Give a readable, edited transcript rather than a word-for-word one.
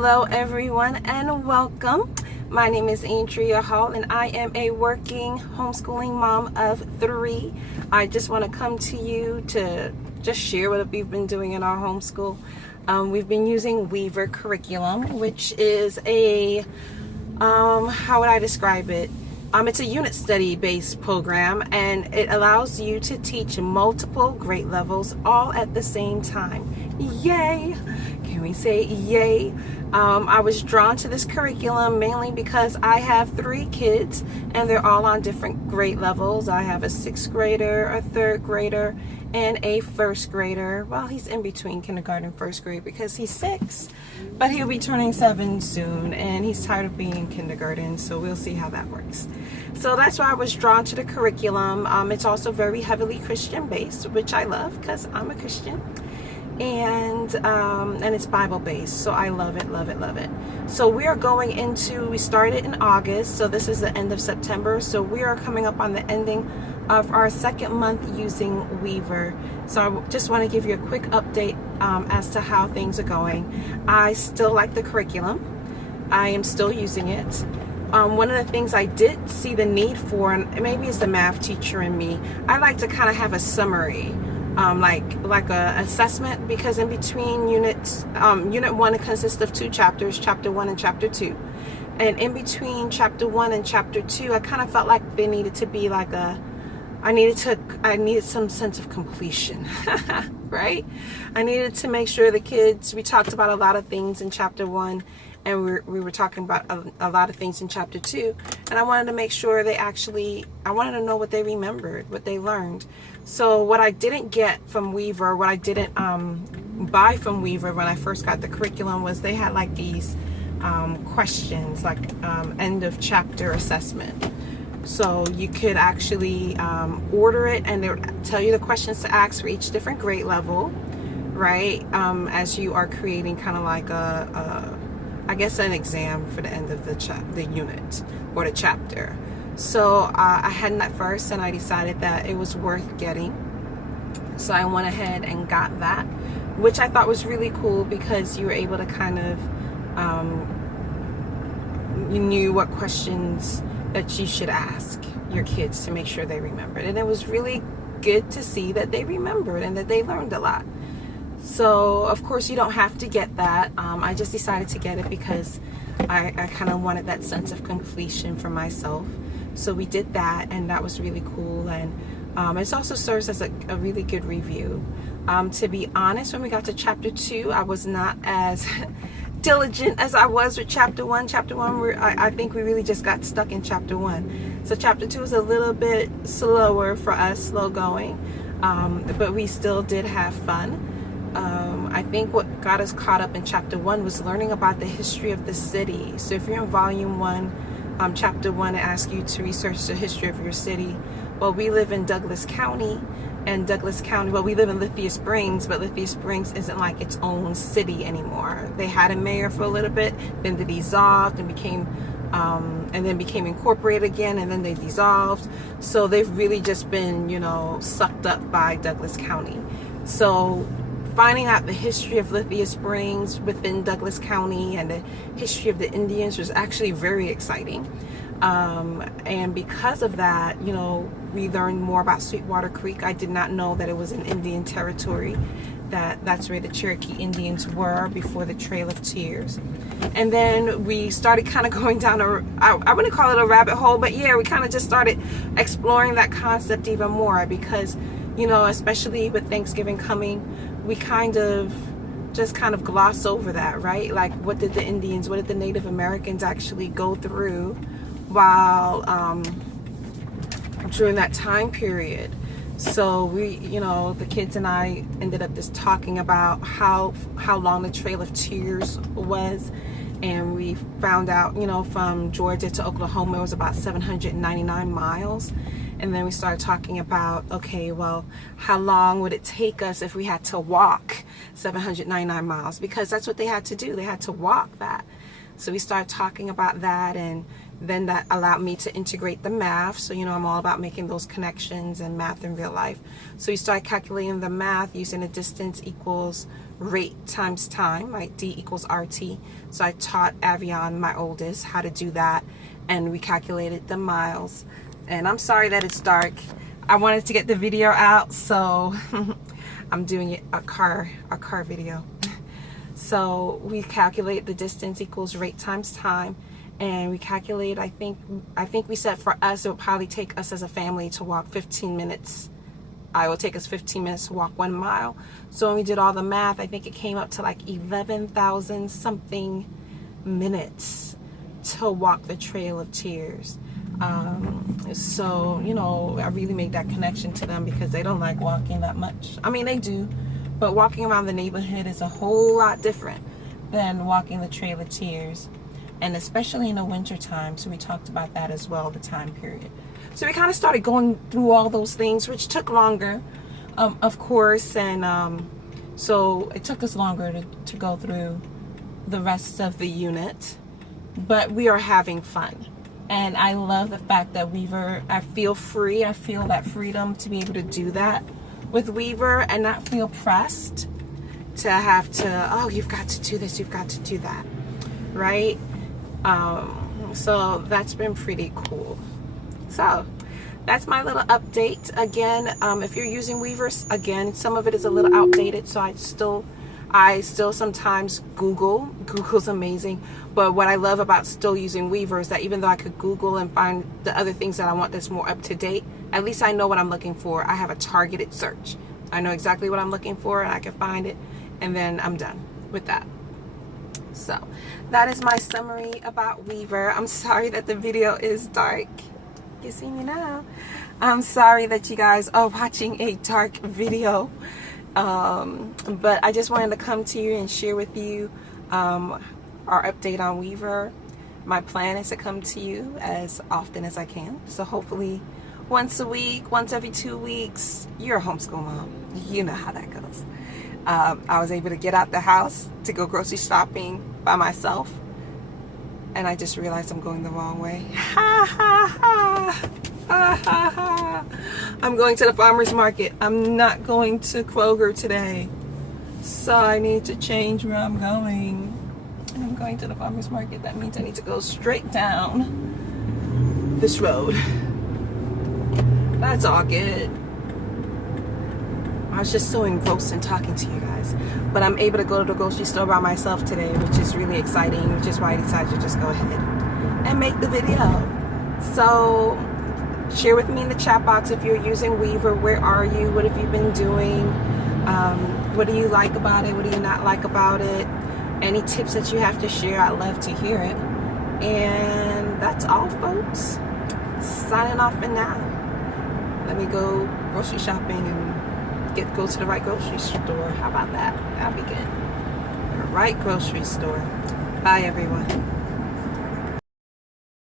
Hello everyone and welcome. My name is Andrea Hall and I am a working homeschooling mom of 3. I just want to come to you to just share what we've been doing in our homeschool. We've been using Weaver curriculum, which is a, how would I describe it? It's a unit study based program, and it allows you to teach multiple grade levels all at the same time. Yay! Can we say yay? I was drawn to this curriculum mainly because I have 3 kids and they're all on different grade levels. I have a 6th grader, a 3rd grader, and a 1st grader. Well, he's in between kindergarten and 1st grade because he's 6, but he'll be turning 7 soon and he's tired of being in kindergarten, so we'll see how that works. So that's why I was drawn to the curriculum. It's also very heavily Christian based, which I love because I'm a Christian. And it's Bible based, so I love it, love it, love it. So we are going into, we started in August, so this is the end of September, so we are coming up on the ending of our 2nd month using Weaver. So I just want to give you a quick update as to how things are going. I still like the curriculum. I am still using it. One of the things I did see the need for, and maybe it's the math teacher in me, I like to kind of have a summary. Like a assessment, because in between units, unit 1 consists of 2 chapters, chapter 1 and chapter 2, and in between chapter 1 and chapter 2 I kind of felt like there needed to be like I needed some sense of completion. Right? I needed to make sure the kids, we talked about a lot of things in chapter 1 and we were talking about a lot of things in chapter 2, and I wanted to make sure I wanted to know what they remembered, what they learned. So what I didn't get from Weaver, what I didn't buy from Weaver when I first got the curriculum, was they had like these questions, like end of chapter assessment. So you could actually order it, and they would tell you the questions to ask for each different grade level, right? As you are creating kind of like I guess an exam for the end of the unit or the chapter. So I hadn't at first, and I decided that it was worth getting. So I went ahead and got that, which I thought was really cool because you were able to kind of, you knew what questions that you should ask your kids to make sure they remembered. And it was really good to see that they remembered and that they learned a lot. So of course you don't have to get that. I just decided to get it because I kind of wanted that sense of completion for myself. So we did that, and that was really cool. And it also serves as a really good review. To be honest, when we got to chapter 2, I was not as diligent as I was with chapter 1. Chapter 1, I think we really just got stuck in chapter 1. So chapter 2 was a little bit slower for us, slow going, but we still did have fun. I think what got us caught up in chapter 1 was learning about the history of the city. So if you're in volume 1, chapter 1, it asks you to research the history of your city. Well, we live in Douglas County, and Douglas County, well, we live in Lithia Springs, but Lithia Springs isn't like its own city anymore. They had a mayor for a little bit, then they dissolved and became incorporated again, and then they dissolved. So they've really just been, sucked up by Douglas County. So finding out the history of Lithia Springs within Douglas County and the history of the Indians was actually very exciting. And because of that, we learned more about Sweetwater Creek. I did not know that it was an Indian territory, that's where the Cherokee Indians were before the Trail of Tears. And then we started kind of going down I wouldn't call it a rabbit hole, but yeah, we kind of just started exploring that concept even more because, especially with Thanksgiving coming, we kind of gloss over that, right? Like, what did the Native Americans actually go through while during that time period? So we, the kids and I ended up just talking about how long the Trail of Tears was, and we found out, from Georgia to Oklahoma it was about 799 miles. And then we started talking about, okay, well, how long would it take us if we had to walk 799 miles? Because that's what they had to do. They had to walk that. So we started talking about that, and then that allowed me to integrate the math. So, I'm all about making those connections and math in real life. So we started calculating the math using a distance equals rate times time, right? D equals RT. So I taught Avion, my oldest, how to do that, and we calculated the miles. And I'm sorry that it's dark. I wanted to get the video out, so I'm doing it a car video. So we calculate the distance equals rate times time, and we calculate, I think we said for us it would probably take us as a family to walk 15 minutes. It will take us 15 minutes to walk 1 mile. So when we did all the math, I think it came up to like 11,000 something minutes to walk the Trail of Tears. So, you know, I really made that connection to them because they don't like walking that much. I mean, they do, but walking around the neighborhood is a whole lot different than walking the Trail of Tears, and especially in the winter time. So we talked about that as well, the time period. So we kind of started going through all those things, which took longer, of course, and so it took us longer to go through the rest of the unit, but we are having fun. And I love the fact that Weaver, I feel free. I feel that freedom to be able to do that with Weaver and not feel pressed to have to, oh, you've got to do this, you've got to do that, right? So that's been pretty cool. So that's my little update. Again, if you're using Weaver, again, some of it is a little outdated, so I still sometimes Google. Google's amazing. But what I love about still using Weaver is that even though I could Google and find the other things that I want that's more up to date, at least I know what I'm looking for. I have a targeted search. I know exactly what I'm looking for and I can find it, and then I'm done with that. So that is my summary about Weaver. I'm sorry that the video is dark. You see me now. I'm sorry that you guys are watching a dark video. But I just wanted to come to you and share with you our update on Weaver. My plan is to come to you as often as I can. So hopefully once a week, once every 2 weeks. You're a homeschool mom. You know how that goes. I was able to get out the house to go grocery shopping by myself, and I just realized I'm going the wrong way. Ha ha ha. Ha ha ha. I'm going to the farmer's market. I'm not going to Kroger today. So I need to change where I'm going. And I'm going to the farmer's market. That means I need to go straight down this road. That's all good. I was just so engrossed in talking to you guys. But I'm able to go to the grocery store by myself today, which is really exciting, which is why I decided to just go ahead and make the video. So share with me in the chat box if you're using Weaver. Where are you? What have you been doing? What do you like about it? What do you not like about it? Any tips that you have to share, I'd love to hear it. And that's all, folks. Signing off for now. Let me go grocery shopping and go to the right grocery store. How about that? That'll be good. The right grocery store. Bye, everyone.